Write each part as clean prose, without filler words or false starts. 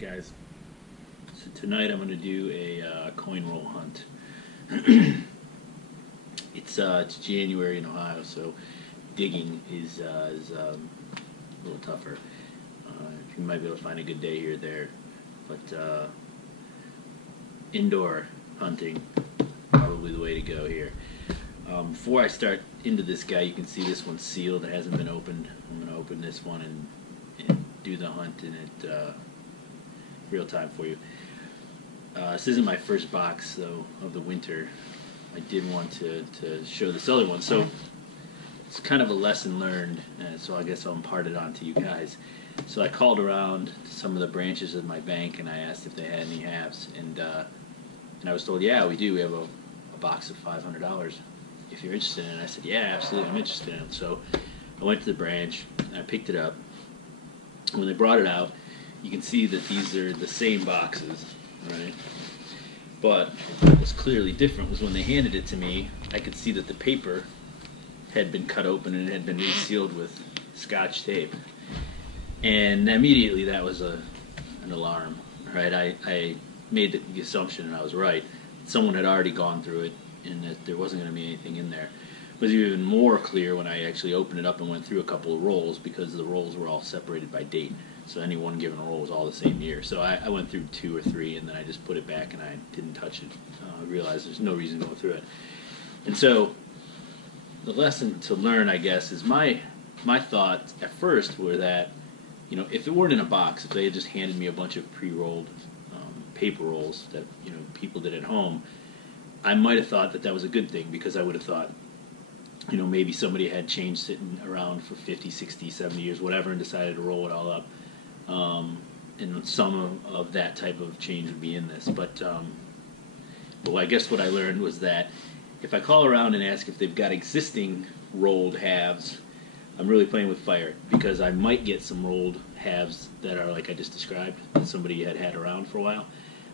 Alright guys, so tonight I'm going to do a coin roll hunt. It's January in Ohio, so digging is a little tougher. You might be able to find a good day here or there, but indoor hunting probably the way to go here. Before I start into this guy, you can see this one's sealed. It hasn't been opened. I'm going to open this one and do the hunt in it real time for you. This isn't my first box though of the winter. I did want to show this other one, so it's kind of a lesson learned, so I guess I'll impart it on to you guys. So I called around to some of the branches of my bank and I asked if they had any halves, and I was told, yeah, we do. We have a box of $500 if you're interested in it. And I said, yeah, absolutely, I'm interested in it. So I went to the branch and I picked it up. When they brought it out, you can see that these are the same boxes, right? But what was clearly different was when they handed it to me, I could see that the paper had been cut open and it had been resealed with Scotch tape. And immediately that was an alarm, right? I made the assumption, and I was right. Someone had already gone through it and that there wasn't going to be anything in there. It was even more clear when I actually opened it up and went through a couple of rolls, because the rolls were all separated by date. So any one given roll was all the same year. So I went through 2 or 3 and then I just put it back and I didn't touch it. I realized there's no reason to go through it. And so the lesson to learn, I guess, is my thoughts at first were that, you know, if it weren't in a box, if they had just handed me a bunch of pre-rolled paper rolls that, you know, people did at home, I might have thought that that was a good thing, because I would have thought, you know, maybe somebody had change sitting around for 50, 60, 70 years, whatever, and decided to roll it all up. And some of that type of change would be in this. But well, I guess what I learned was that if I call around and ask if they've got existing rolled halves, I'm really playing with fire, because I might get some rolled halves that are like I just described, that somebody had around for a while.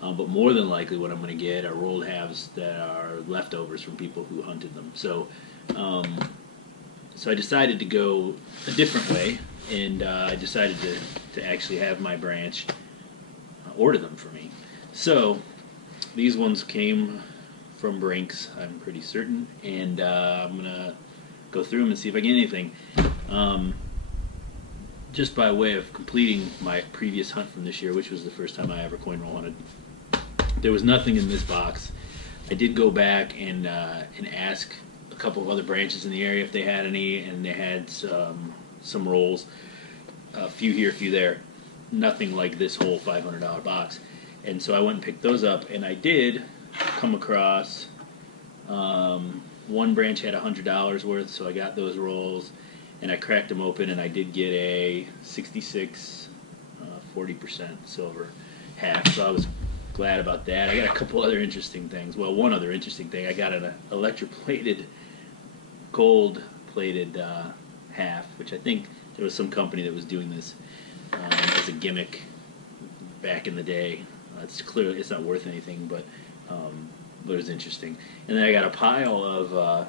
But more than likely what I'm going to get are rolled halves that are leftovers from people who hunted them. So I decided to go a different way, and I decided to actually have my branch order them for me. So these ones came from Brinks, I'm pretty certain, and I'm going to go through them and see if I get anything. Just by way of completing my previous hunt from this year, which was the first time I ever coin roll hunted, there was nothing in this box. I did go back and ask a couple of other branches in the area if they had any, and they had some rolls, a few here, a few there. Nothing like this whole $500 box. And so I went and picked those up, and I did come across one branch had $100 worth, so I got those rolls, and I cracked them open, and I did get a 66 40% silver half, so I was glad about that. I got a couple other interesting things. Well, one other interesting thing, I got an electroplated, gold-plated half, which I think there was some company that was doing this as a gimmick back in the day. It's clearly, it's not worth anything, but it was interesting. And then I got a pile of, I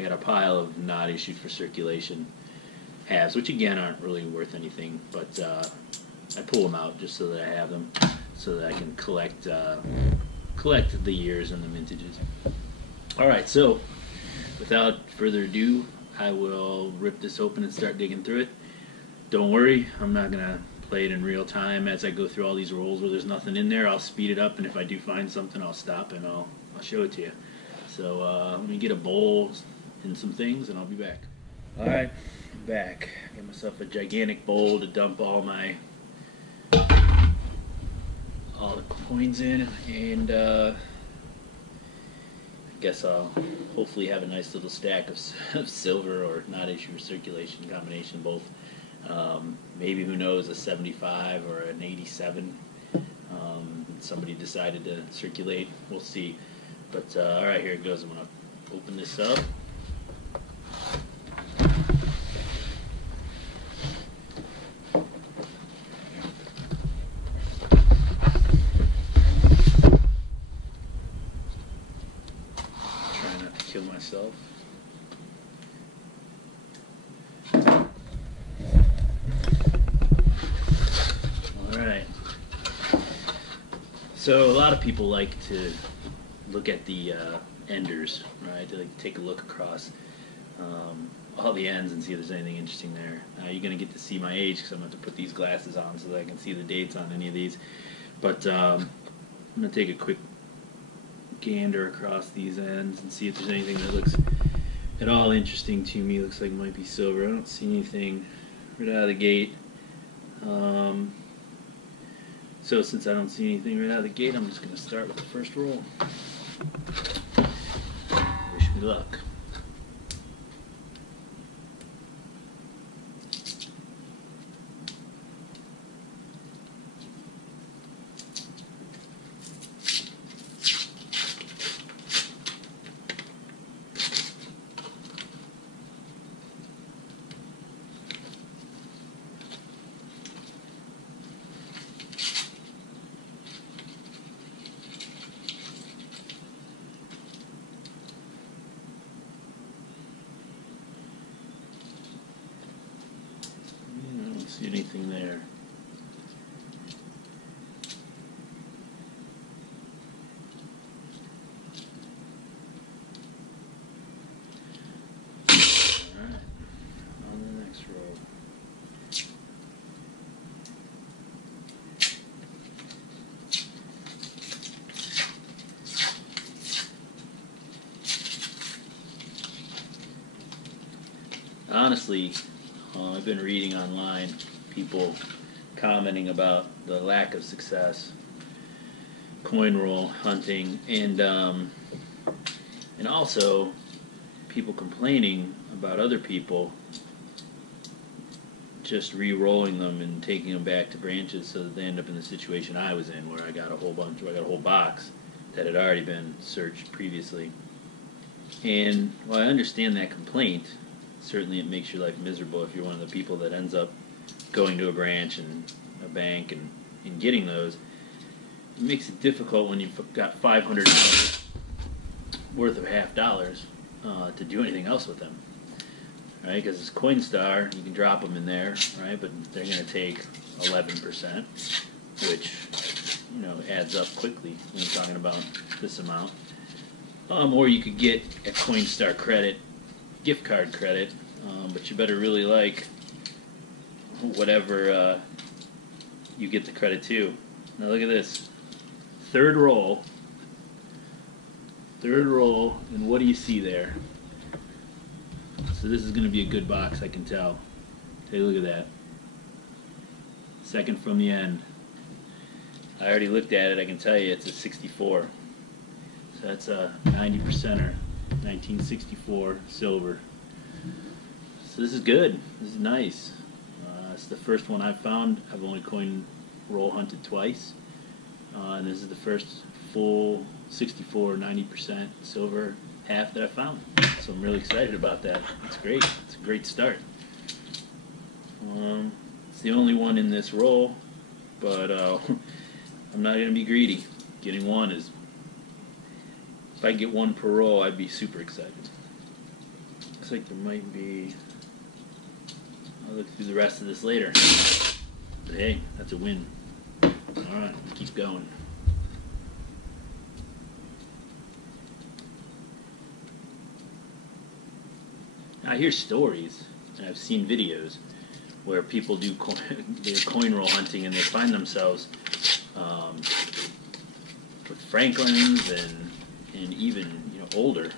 got a pile of not issued for circulation halves, which again aren't really worth anything, but I pull them out just so that I have them, so that I can collect the years and the vintages. All right, so without further ado, I will rip this open and start digging through it. Don't worry, I'm not gonna play it in real time as I go through all these rolls where there's nothing in there. I'll speed it up, and if I do find something, I'll stop and I'll show it to you. So let me get a bowl and some things, and I'll be back. All right, I'm back. Got myself a gigantic bowl to dump all the coins in, and I guess I'll hopefully have a nice little stack of silver or not issue or circulation, combination both. Maybe, who knows, a 75 or an 87. Somebody decided to circulate. We'll see. But all right, here it goes. I'm going to open this up. Try not to kill myself. All right. So a lot of people like to look at the enders, right? They like to take a look across all the ends and see if there's anything interesting there. You're going to get to see my age because I'm going to have to put these glasses on so that I can see the dates on any of these. But I'm going to take a quick gander across these ends and see if there's anything that looks at all interesting to me. Looks like it might be silver. I don't see anything right out of the gate. So since I don't see anything right out of the gate, I'm just going to start with the first roll. Wish me luck. See anything there? Alright, on the next roll. Honestly, I've been reading online people commenting about the lack of success coin roll hunting, and also people complaining about other people just re-rolling them and taking them back to branches so that they end up in the situation I was in, where I got a whole box that had already been searched previously. And while I understand that complaint, certainly it makes your life miserable if you're one of the people that ends up going to a branch and a bank and getting those. It makes it difficult when you've got $500 worth of half dollars to do anything else with them, right? Because it's Coinstar, you can drop them in there, right? But they're going to take 11%, which adds up quickly when you're talking about this amount. Or you could get a Coinstar credit, gift card credit, but you better really like whatever you get the credit to. Now look at this. Third roll, and what do you see there? So this is going to be a good box, I can tell. Take a look at that. Second from the end. I already looked at it, I can tell you it's a 64. So that's a 90%er, 1964 silver. So this is good. This is nice. It's the first one I've found. I've only coin roll hunted twice. And this is the first full 64, 90% silver half that I found. So I'm really excited about that. It's great. It's a great start. It's the only one in this roll, but I'm not going to be greedy. Getting one is, if I get one per roll, I'd be super excited. Looks like there might be, I'll look through the rest of this later. But hey, that's a win. Alright, keep going. I hear stories, and I've seen videos where people do coin roll hunting and they find themselves with Franklins and even older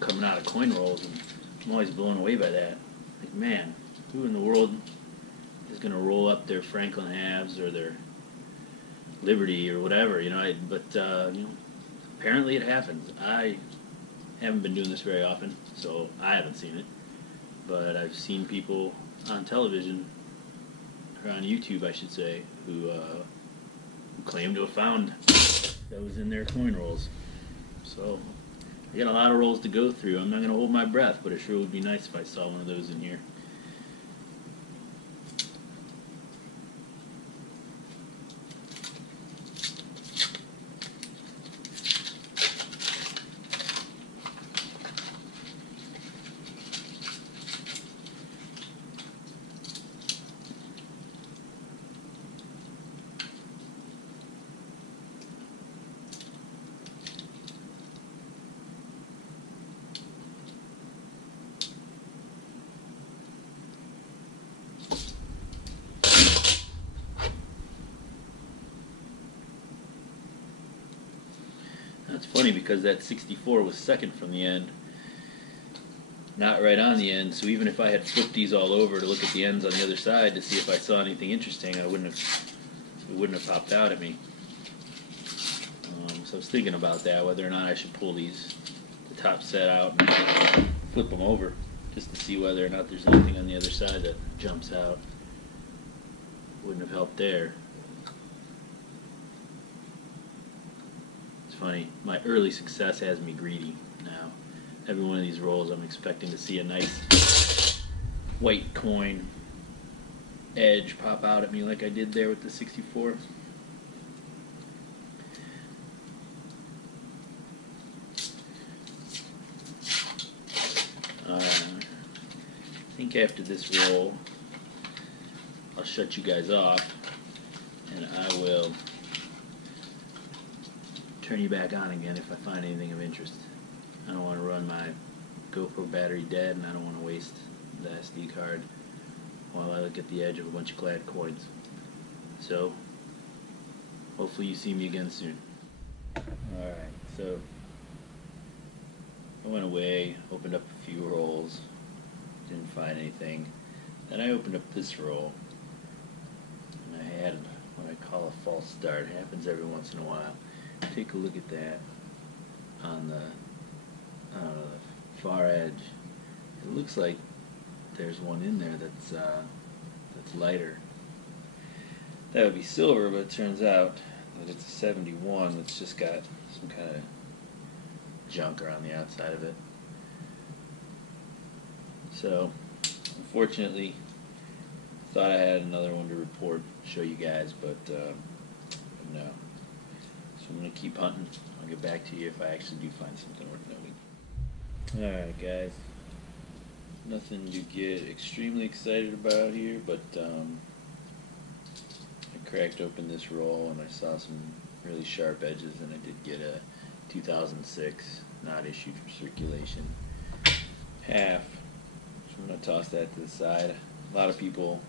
coming out of coin rolls, and I'm always blown away by that. Like, man, who in the world is going to roll up their Franklin halves or their Liberty or whatever, but apparently it happens. I haven't been doing this very often, so I haven't seen it, but I've seen people on television, or on YouTube I should say, who claim to have found that was in their coin rolls. So I got a lot of rolls to go through. I'm not going to hold my breath, but it sure would be nice if I saw one of those in here. It's funny because that 64 was second from the end, not right on the end. So even if I had flipped these all over to look at the ends on the other side to see if I saw anything interesting, it wouldn't have popped out at me. So I was thinking about that, whether or not I should pull the top set out and flip them over just to see whether or not there's anything on the other side that jumps out. Wouldn't have helped there. It's funny, my early success has me greedy now. Every one of these rolls I'm expecting to see a nice white coin edge pop out at me like I did there with the 64. I think after this roll, I'll shut you guys off, and I will turn you back on again if I find anything of interest. I don't want to run my GoPro battery dead, and I don't want to waste the SD card while I look at the edge of a bunch of clad coins. So, hopefully you see me again soon. Alright, so I went away, opened up a few rolls, didn't find anything. Then I opened up this roll, and I had what I call a false start. It happens every once in a while. Take a look at that on the far edge. It looks like there's one in there that's lighter. That would be silver, but it turns out that it's a 71 that's just got some kind of junk around the outside of it. So, unfortunately, thought I had another one to report, show you guys, but no. So I'm going to keep hunting. I'll get back to you if I actually do find something worth noting. Alright guys, nothing to get extremely excited about here, but I cracked open this roll and I saw some really sharp edges, and I did get a 2006 not issued for circulation half. I'm going to toss that to the side. A lot of people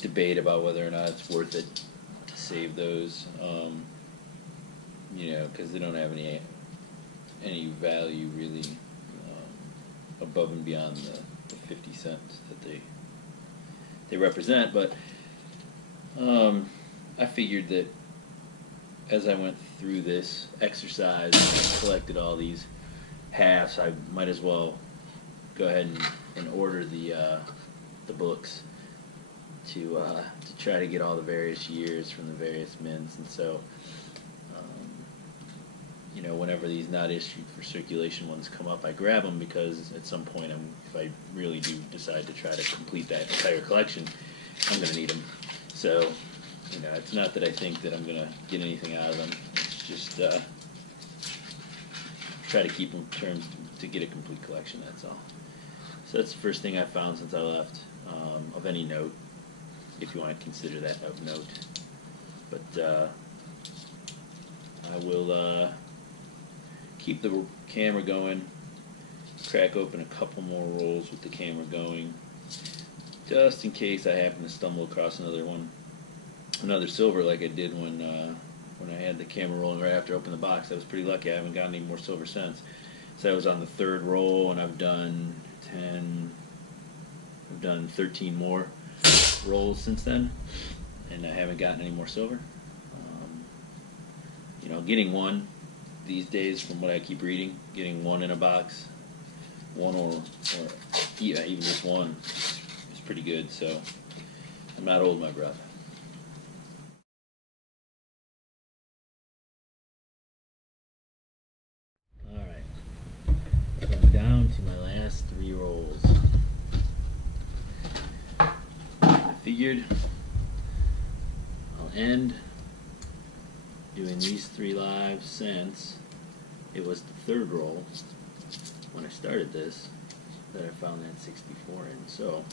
debate about whether or not it's worth it to save those, you know, because they don't have any value really above and beyond the 50 cents that they represent. But I figured that as I went through this exercise and collected all these halves, I might as well go ahead and order the books to try to get all the various years from the various mints. And so, you know, whenever these not issued for circulation ones come up, I grab them, because at some point, if I really do decide to try to complete that entire collection, I'm going to need them. So, you know, it's not that I think that I'm going to get anything out of them. It's just try to keep them terms to get a complete collection, that's all. So that's the first thing I found since I left, of any note, if you want to consider that of note. But I will keep the camera going, crack open a couple more rolls with the camera going, just in case I happen to stumble across another silver like I did when I had the camera rolling right after I opened the box. I was pretty lucky. I haven't gotten any more silver since. So I was on the third roll, and I've done 13 more rolls since then, and I haven't gotten any more silver. You know, getting one these days, from what I keep reading, getting one in a box, one or even just one, is pretty good. So I'm not holding my breath. Alright, so I'm down to my last 3 rolls. I figured I'll end doing these 3 lives since it was the third roll when I started this that I found that 64 in. So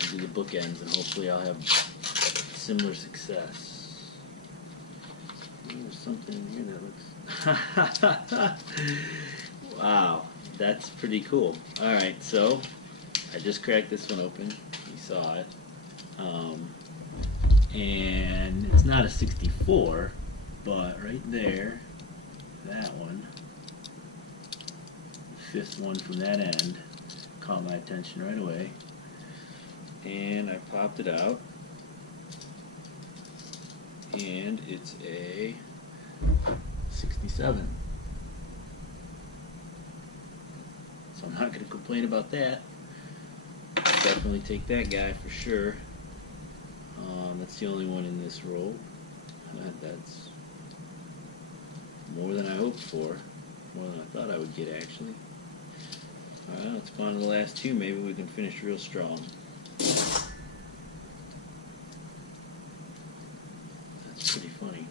I'll do the bookends, and hopefully I'll have similar success. There's something in here that looks wow, that's pretty cool. Alright, so I just cracked this one open. You saw it. And it's not a 64, But right there, that one, the fifth one from that end, caught my attention right away. And I popped it out. And it's a 67. So I'm not going to complain about that. Definitely take that guy for sure. That's the only one in this roll. That's more than I hoped for. More than I thought I would get, actually. Alright, let's go on to the last two. Maybe we can finish real strong. That's pretty funny.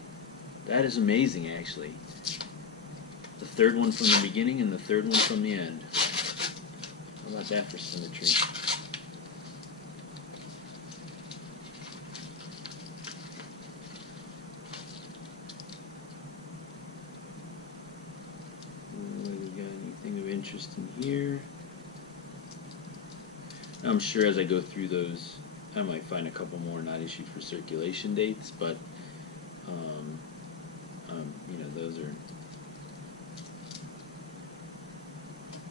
That is amazing, actually. The third one from the beginning and the third one from the end. How about that for symmetry? Interest in here. I'm sure as I go through those, I might find a couple more not issued for circulation dates, but you know, those are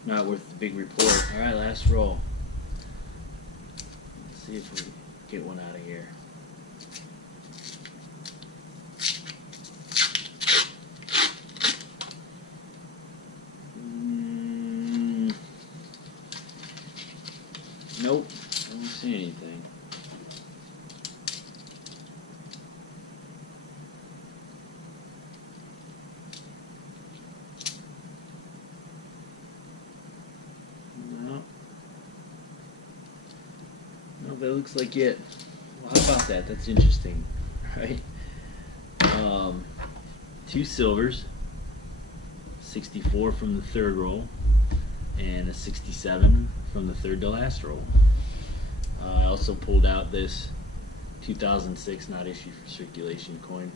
not worth the big report. All right, last roll. Let's see if we get one out of here. Nope, I don't see anything. No. No, that looks like it. Well, how about that? That's interesting, right? Two silvers, 64 from the third roll, and a 67 from the third to last roll. I also pulled out this 2006 not issued for circulation coin.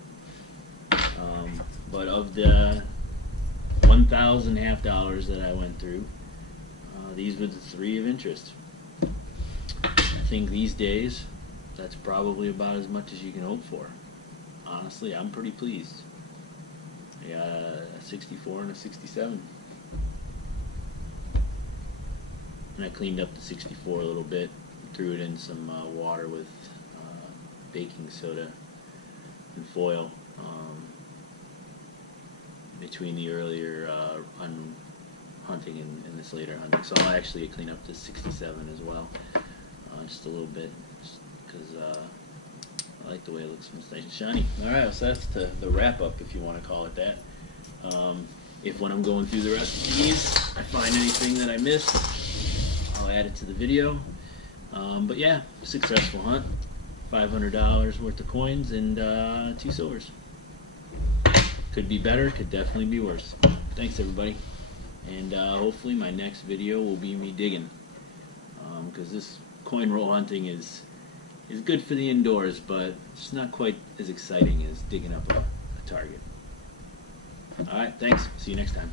But of the 1,000 half dollars that I went through, these were the three of interest. I think these days that's probably about as much as you can hope for. Honestly, I'm pretty pleased. I got a 64 and a 67. And I cleaned up the 64 a little bit, threw it in some water with baking soda and foil between the earlier hunting and this later hunting. So I'll actually clean up this 67 as well, just a little bit, because I like the way it looks when it's nice and shiny. Alright, so that's the wrap up, if you want to call it that. If when I'm going through the rest of these I find anything that I missed, I'll add it to the video. But yeah, successful hunt. $500 worth of coins and 2 silvers. Could be better, could definitely be worse. Thanks everybody. And hopefully my next video will be me digging. Because this coin roll hunting is good for the indoors, but it's not quite as exciting as digging up a target. Alright, thanks. See you next time.